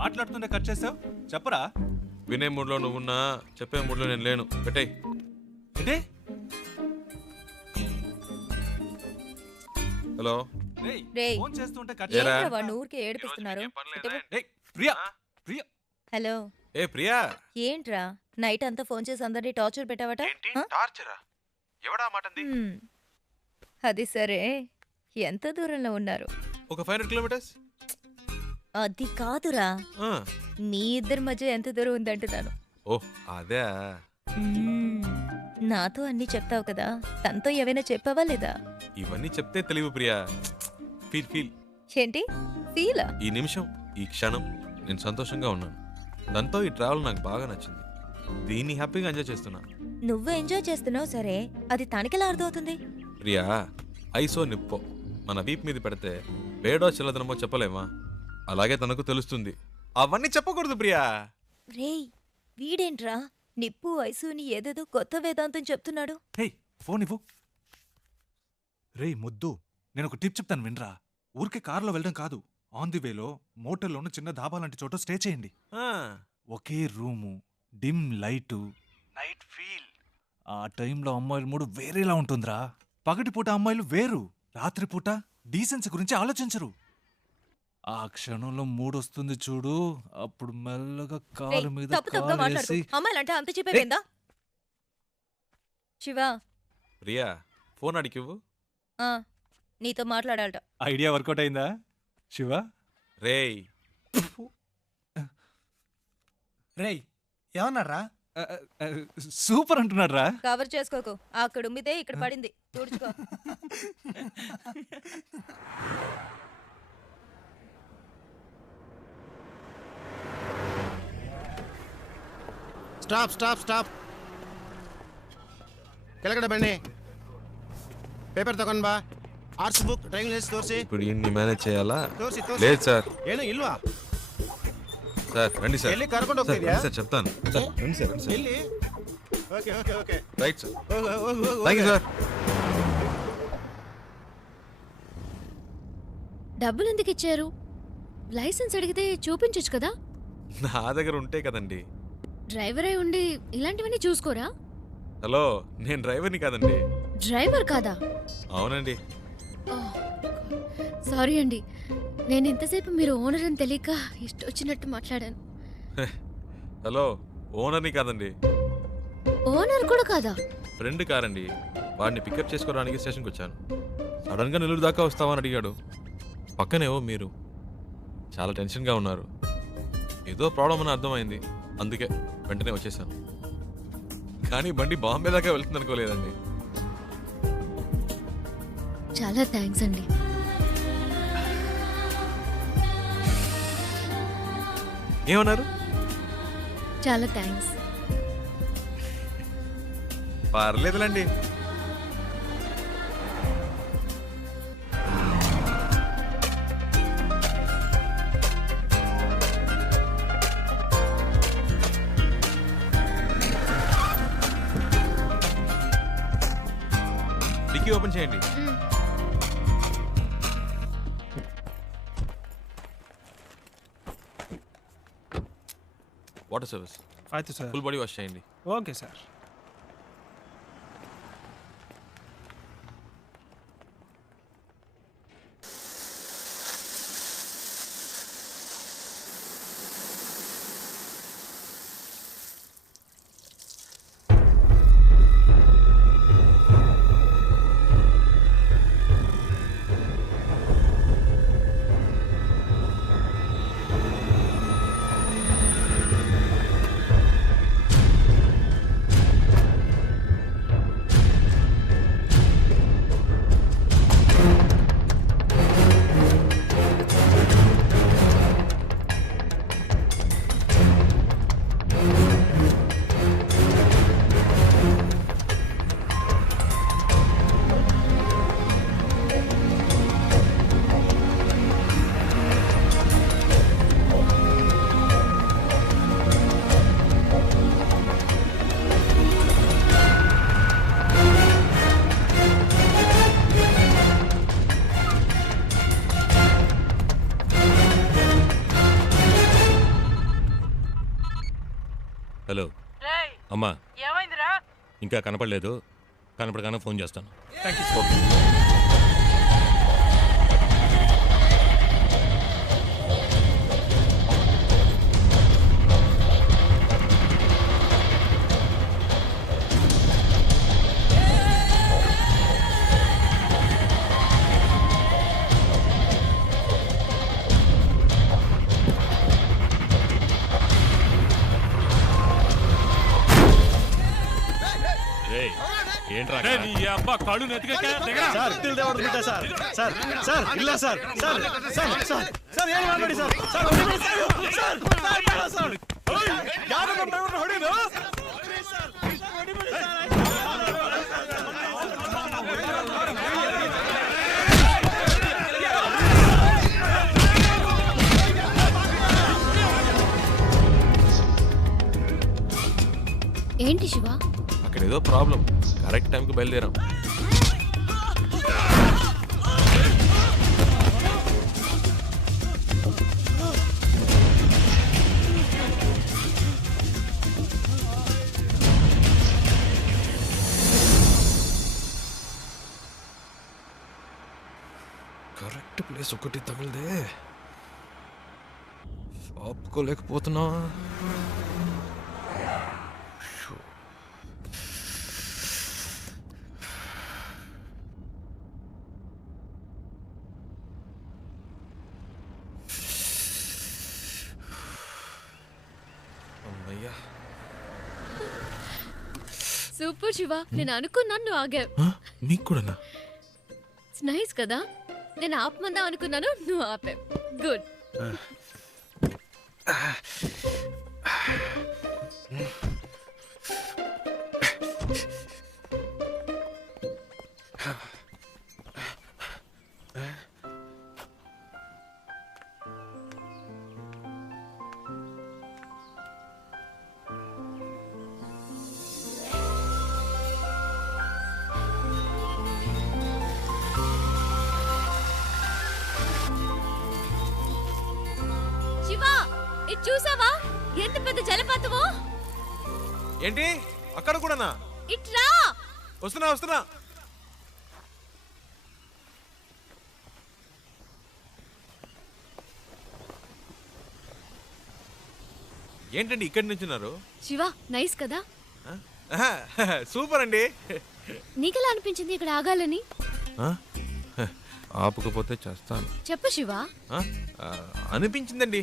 మాట్లాడుతుంటే కట్ చేసావు చెప్పరా. వినే మూడ్లో నువ్వున్నా చెప్పే మూడ్లో నేను లేను. పెట్టేయ్. ఏంటే హలో రేయ్, ఫోన్ చేస్తుంటే కట్ ఏరా? ఏంట్రా వాడిని ఊరికే ఏడిపిస్తున్నారు? ఏయ్, ప్రియా ప్రియా హలో, ఏ ప్రియా. ఏంట్రా నైట్ అంతా ఫోన్ చేసి అందరినీ టార్చర్ పెట్టావట? ఆ? టార్చరా? ఎవడా మాటంది? హ్మ్. అది సరే, ఎంత దూరంలో ఉన్నారు? ఒక 500 కిలోమీటర్స్. అది కాదురా, ఆ. మీ ఇద్దరి మధ్య ఎంత దూరం ఉందంటున్నాను. ఓ అదే. మ్మ్. నాతో అన్నీ చెప్తావు కదా, తనతో ఏవైనా చెప్పావా లేదా? ఇవన్నీ చెప్తే తెలివి ప్రియా. Feel feel. ఏంటి ఫీలా? ఈ నిమిషం ఈ క్షణం నేను సంతోషంగా ఉన్నాను. దాంతో ఈ ట్రావెల్ నాకు బాగా నచ్చింది. దీన్ని హ్యాపీగా ఎంజాయ్ చేస్తున్నా. నువ్వు ఎంజాయ్ చేస్తున్నావు సరే, అది తనకెలా అర్థమవుతుంది? ప్రియా, ఐసో నిప్పో మన వీప్ మీద పెడితే వేడో చిల్లదనమో చెప్పలేమా? అలాగే తనకు తెలుస్తుంది. అవన్నీ చెప్పకూడదు ప్రియా. రేయ్, వీడేంట్రా నిప్పు వయసుని ఏదేదో కొత్త వేదాంతం చెప్తున్నాడు. హే ఫోన్ ఇవ్వు. రేయ్ ముద్దు, నేను ఒక టిప్ చెప్తాను వినరా. ఊరికే కారులో వెళ్ళడం కాదు, ఆన్ ది వేలో మోటల్లోనూ చిన్న ధాబా లాంటి చోట స్టే చేయండి. ఆ, ఒకే room, dim light, night feel. ఆ టైంలో అమ్మాయిల మూడు వేరేలా ఉంటుందిరా. పగటిపూట అమ్మాయిలు వేరు, రాత్రిపూట డీసెన్సీ గురించి ఆలోచించరు. ఆ క్షణంలో మూడొస్తుంది చూడు, అప్పుడు మెల్లగా రేయ్, కాలు మీద తప్పు తప్పుగా మాట్లాడు. కాలేసి అమ్మాయిలంటే అంత చెప్పేవేందా? శివ, ప్రియా ఫోన్ అడిగివ్వు. ఆ, నీతో మాట్లాడాలట. ఐడియా వర్కౌట్ అయిందా శివ? రేయ్ రేయ్ ఏమన్నారా? సూపర్ అంటున్నాడు రా. కవర్ చేసుకోకు, అక్కడ ఉమ్మితే ఇక్కడ పడింది, తుడుచుకో. Stop stop stop. ಕೆಳಗಡೆ ಬನ್ನಿ. ಪೇಪರ್ ತಗೊಂಡ್ ಬಾ. ಆರ್ಟ್ಸ್ ಬುಕ್, ಡ್ರೈವಿಂಗ್ ಲೈಸೆನ್ಸ್ ತೋರಿಸಿ. ఇప్పుడు ఇన్ని మేనేజ్ చేయాలా? ತೋರಿಸಿ లేదు సార్. ಏನು ಇಲ್ವಾ? సార్ రండి సార్. ಎಲ್ಲಿ ಕರ್ಕೊಂಡು సార్, ಹೋಗ್ತಿದ್ಯಾ? రండి సార్ చెప్తాను. సార్ రండి సార్, రండి సార్. ಎಲ್ಲಿ? Okay okay okay. Right sir. ಹೋಗು ಹೋಗು ಹೋಗು. Thank you sir. డబ్బులు ఎందుకు ఇచ్చారు? లైసెన్స్ అడిగితే చూపించొచ్చు కదా. నా దగ్గర ఉంటే కదండి. డ్రైవర్ అయి ఉండి ఇలాంటివన్నీ చూసుకోరా? హలో, నేను డ్రైవర్ని కాదండి. డ్రైవర్ కాదా? అవునండి. సారీ అండి, నేను ఇంతసేపు మీరు ఓనర్ అని తెలియక ఇష్టొచ్చినట్టు మాట్లాడాను. హలో, ఓనర్ని కాదండి. ఓనర్ కూడా కాదా? ఫ్రెండ్ కారండి. వాడిని పికప్ చేసుకోవడానికి స్టేషన్కి వచ్చాను. సడన్గా నెల్లూరు దాకా వస్తావని అడిగాడు. పక్కనేవో మీరు చాలా టెన్షన్గా ఉన్నారు. ఏదో ప్రాబ్లం అని అర్థమైంది, అందుకే వెంటనే వచ్చేసాను. కానీ బండి బాంబే దాకా వెళ్తుంది అనుకోలేదండి. చాలా థ్యాంక్స్ అండి. ఏమన్నారు? చాలా థ్యాంక్స్. పర్లేదులండి. డిక్కీ ఓపెన్ చేయండి. Water service. ಆಯ್ತು ಸರ್. ఫుల్ బాడీ వాష్ చేయండి. Okay sir. హలో రేయ్ అమ్మా, ఏమైందిరా? ఇంకా కనపడలేదు. కనపడగానే ఫోన్ చేస్తాను. రేయ్, ఏంట్రా అక్కడ? సార్ తిల్ దేవడు బిడ్డ సార్ సార్ సార్ ಇಲ್ಲ sir sir sir sir sir ಏನು ಮಾಡಬೇಡಿ సార్ సార్ ಹೊಡಿಬೇಡಿ సార్ సార్ ಬೇಡ సార్ ಯಾರು ನಮ್ಮ ಡ್ರೈವರ್ ಹೊಡಿದು ಸಾರ್ ಹೊಡಿಬೇಡಿ ಸಾರ್ ఏంటి శివ? అక్కడ ఏదో ప్రాబ్లం. కరెక్ట్ టైంకి బయలుదేరాం. కరెక్ట్ ప్లేస్ ఒకటి తగిలిదే. ఆపుకోలేకపోతున్నా. అమ్మయ్యా. సూపర్ శివ, నేను అనుకున్నాను నువ్వు ఆగావు. మీకు కూడానా? నైస్ కదా, నేను ఆపమందాం అనుకున్నాను, నువ్వు ఆపావు. గుడ్. శివ, ఇది చూసావా? ఎంత పెద్ద జలపాతమో. ఏంటి అక్కడ కూడానా? ఇట్లా వస్తున్నా వస్తున్నా. ఏంటండి ఇక్కడి నుంచున్నారు? శివ, నైస్ కదా. సూపర్ అండి. నీకెలా అనిపించింది ఇక్కడ ఆగాలని? ఆపకపోతే చేస్తాను. చెప్పు శివ. అనిపించిందండి.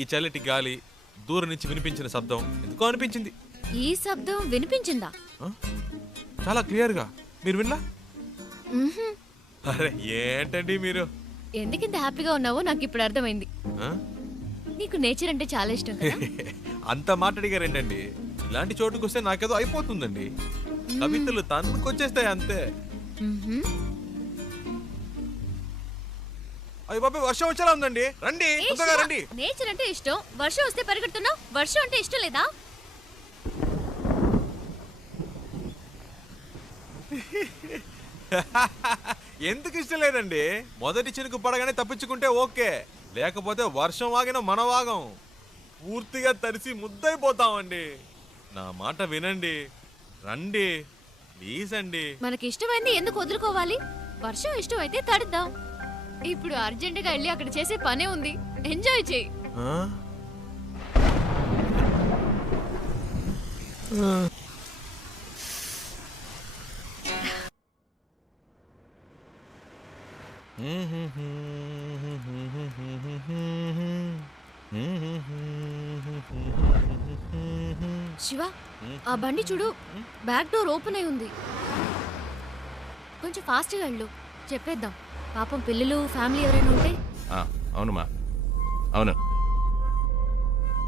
ఈ చల్లటి గాలి, దూరం నుంచి వినిపించిన శబ్దం ఎందుకో అనిపించింది. ఈ శబ్దం వినిపించిందా? చాలా క్లియర్గా. మీరు వినలా? మ్మ్హ్మ్. అరే ఏంటండి మీరు? ఎందుకింత హ్యాపీగా ఉన్నావో నాకు ఇప్పుడు అర్థమైంది. ఆ? నీకు నేచర్ అంటే చాలా ఇష్టం కదా. అంత మాట్లాడిగారేంటండి? ఇలాంటి చోటుకు వస్తే నాకేదో అయిపోతుందండి. కవితలు తన్నుకొచ్చేస్తాయి అంతే. మ్మ్హ్మ్. అయ్య బాబాయ్, వర్షం వచ్చేలా ఉందండి. రండి, ఏ తొందరగా శివ, రండి. నేచర్ అంటే ఇష్టం, వర్షం వస్తే పరిగెడుతున్నావు. వర్షం అంటే ఇష్టం లేదా? ఎందుకు ఇష్టం లేదండి? మొదటి చినుకు పడగానే తప్పించుకుంటే ఓకే, లేకపోతే వర్షం ఆగిన మనవాగం పూర్తిగా తడిసి ముద్దైపోతామండి. నా మాట వినండి, రండి ప్లీజ్ అండి. మనకి ఇష్టమైంది ఎందుకు వదులుకోవాలి? వర్షం ఇష్టం అయితే తడుద్దాం. ఇప్పుడు అర్జెంటుగా వెళ్ళి అక్కడ చేసే పనే ఉంది. ఎంజాయ్ చేయి. ఆ? శివ, ఆ బండి చూడు, బ్యాక్ డోర్ ఓపెన్ అయి ఉంది. కొంచెం ఫాస్ట్గా వెళ్ళు, చెప్పేద్దాం. పాపం పిల్లలు, ఫ్యామిలీ ఎవరైనా ఉంటే. అవునమ్మా, అవును.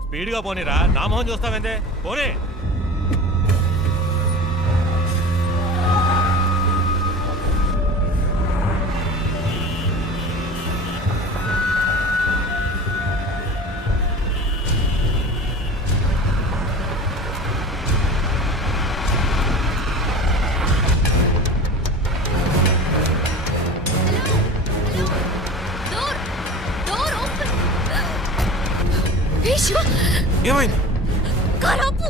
స్పీడ్గా పోనీరా, నా మొహం చూస్తావేందే, పోనీ. శివ, ఏమైంది? కారాపు.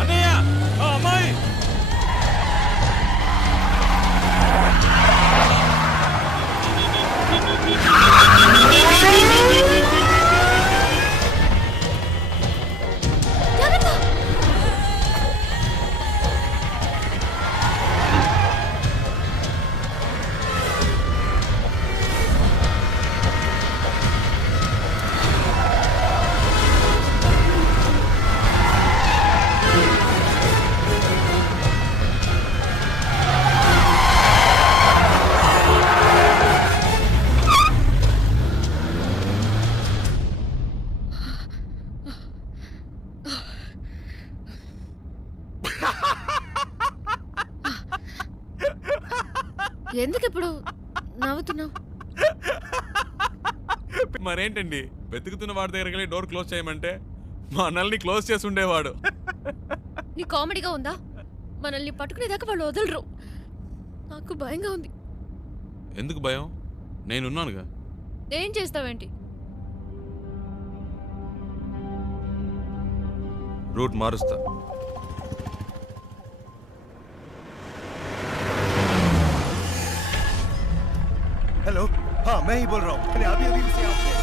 అన్నయ్య ఆ అమ్మాయి జాగ్రత్త. ఎందుకు ఇప్పుడు నవ్వుతున్నావు? మరేంటండి వెతుకుతున్న వాడి దగ్గరికి వెళ్ళి డోర్ క్లోజ్ చేయమంటే మా అన్నల్ని క్లోజ్ చేసి ఉండేవాడు. నీ కామెడీగా ఉందా? మనల్ని పట్టుకునేదాకా వాళ్ళు వదలరు. నాకు భయంగా ఉంది. ఎందుకు భయం? నేనున్నానుగా. ఏం చేస్తావేంటి? రూట్ మారుస్తా. हेलो, हाँ मैं ही बोल रहा हूँ. मैंने अभी अभी से आपसे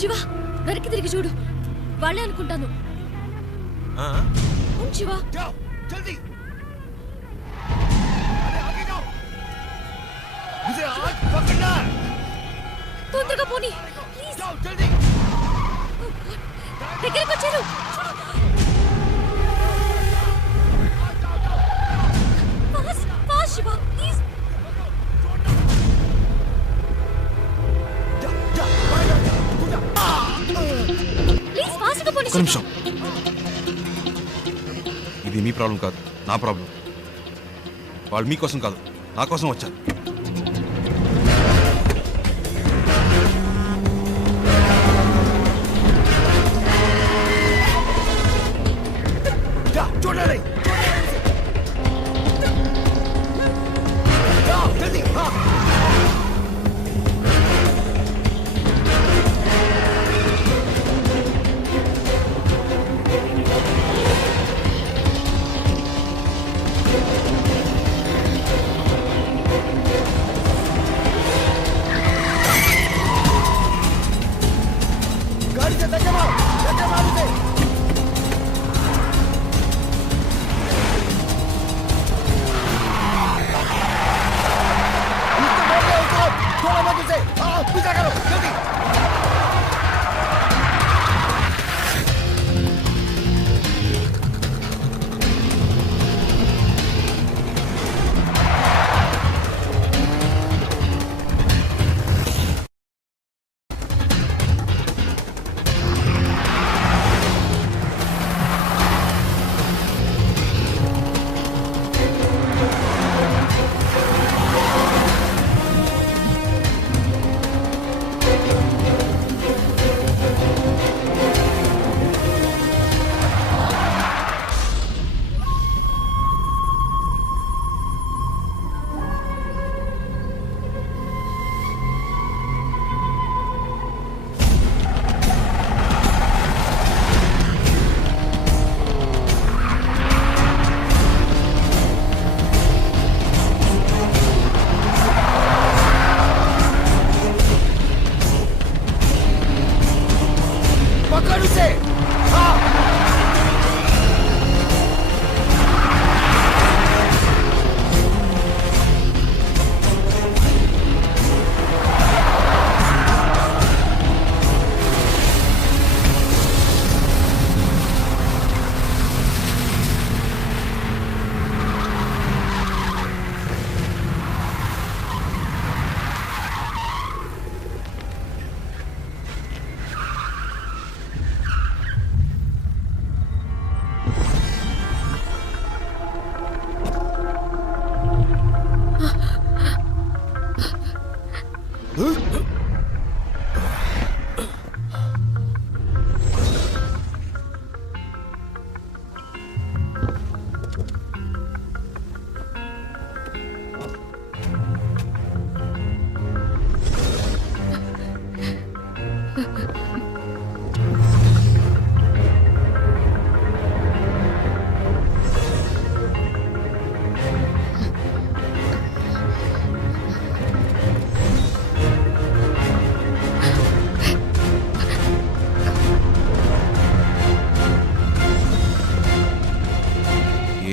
శివ, వెనక్కి తిరిగి చూడు. వాళ్ళే అనుకుంటాను. ఆ? అవును శివ. जाओ जल्दी. आगे जाओ. मुझे आज पकड़ना है. తొందరగా పోనీ ప్లీజ్. जाओ जल्दी. దగ్గరికి వచ్చారు. Fast fast Shiva please. Please ఫాస్ట్గా పోనీ. ఒక్క నిమిషం. ఇది మీ ప్రాబ్లం కాదు, నా ప్రాబ్లం. వాళ్ళు మీకోసం కాదు, నా కోసం వచ్చారు. जा छोड़ना नहीं. जाओ जल्दी. हाँ. गाड़ी से धक्का मारो. धक्का मारो से.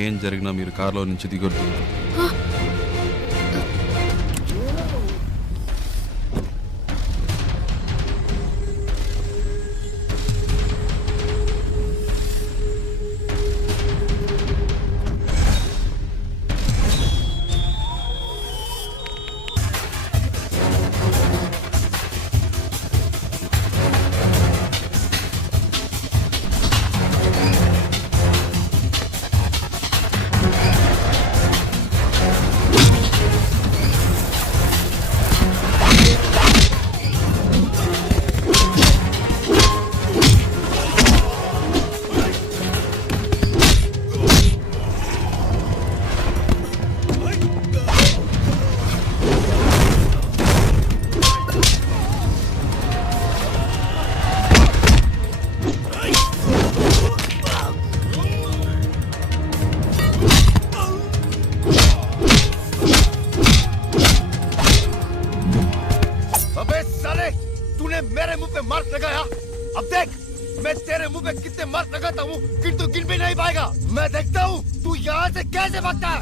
ఏం జరిగినా మీరు కార్లో నుంచి దిగొద్దు. अबे साले, तूने मेरे मुंह पे मार्क लगाया। अब देख, मैं तेरे मुंह पे कितने मार्क लगाता हूँ, गिन तो गिन भी नहीं पाएगा। मैं देखता हूँ तू यहाँ से कैसे भागता है।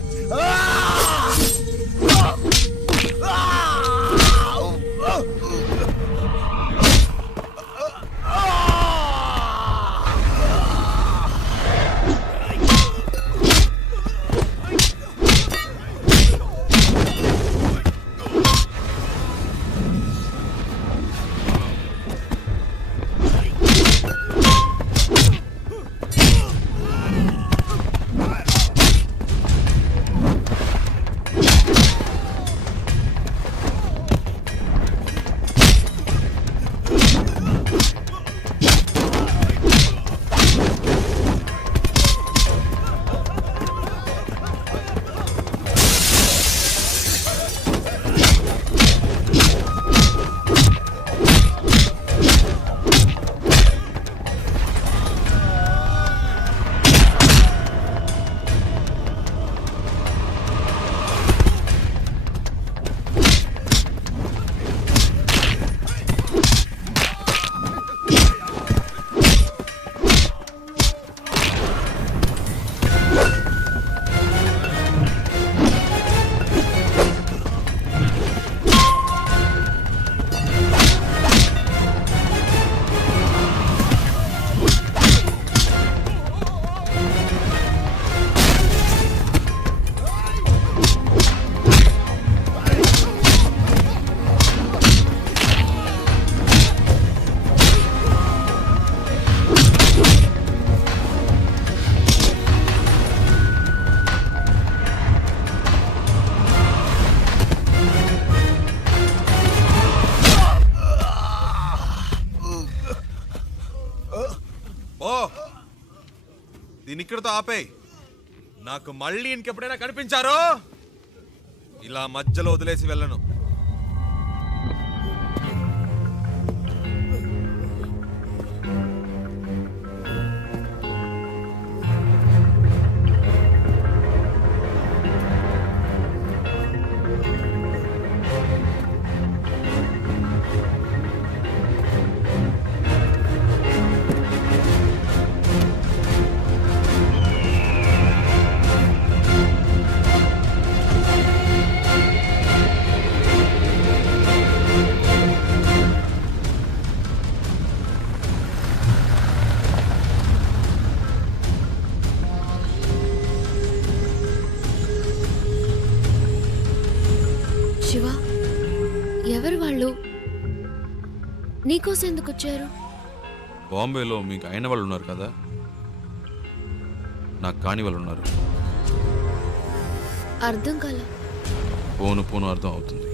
దీని ఇక్కడతో ఆపేయ్. నాకు మళ్ళీ ఇంకెప్పుడైనా కనిపించారో ఇలా మధ్యలో వదిలేసి వెళ్ళను. శివ, ఎవరు వాళ్ళు? నీకోసం ఎందుకు వచ్చారు? బాంబేలో మీకు అయిన వాళ్ళు ఉన్నారు కదా, నాకు కాని వాళ్ళు ఉన్నారు. అర్థం కాల. పోను పోను అర్థం అవుతుంది.